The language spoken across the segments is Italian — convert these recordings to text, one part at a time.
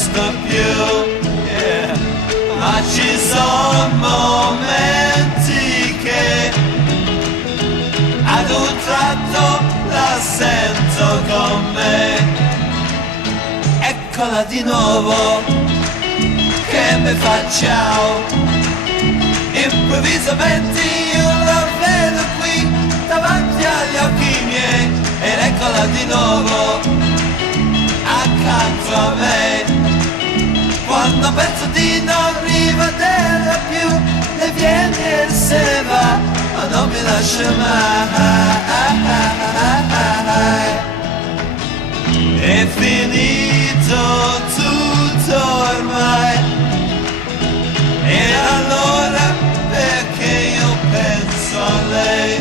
basta più, yeah. Ma ci sono momenti che ad un tratto la sento con me. Eccola di nuovo che mi fa ciao. Improvvisamente io la vedo qui davanti agli occhi miei, ed eccola di nuovo accanto a me. Quando penso di non rivederla più, le viene e se ne va, ma non mi lascia mai. È finito tutto ormai, e allora perché io penso a lei?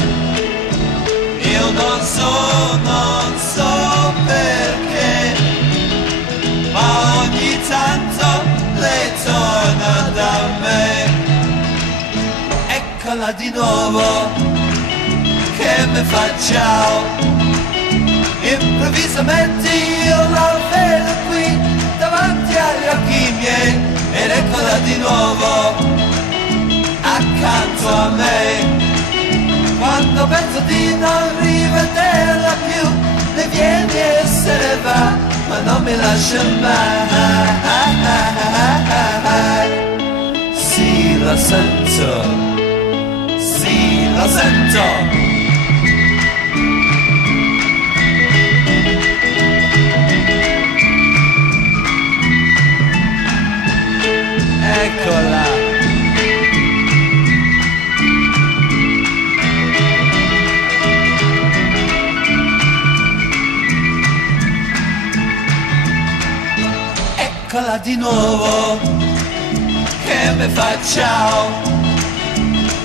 Io non so perché, ma ogni tanto lei torna da me. Eccola di nuovo che mi fa ciao. Improvvisamente io la vedo qui davanti agli occhi miei, ed eccola di nuovo accanto a me. Quando penso di non rivederla più, le viene e se ne va, ma non mi lascia mai. Sì, lo sento, sì, lo sento. Eccola. Eccola di nuovo che mi fa ciao.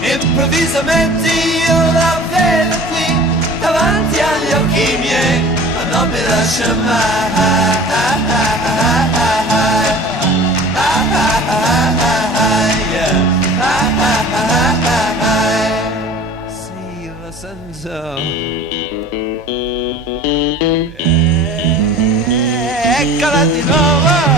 Improvvisamente io la vedo qui davanti agli occhi miei, ma non mi lascia mai. Sì, lo sento. Eccola di nuovo.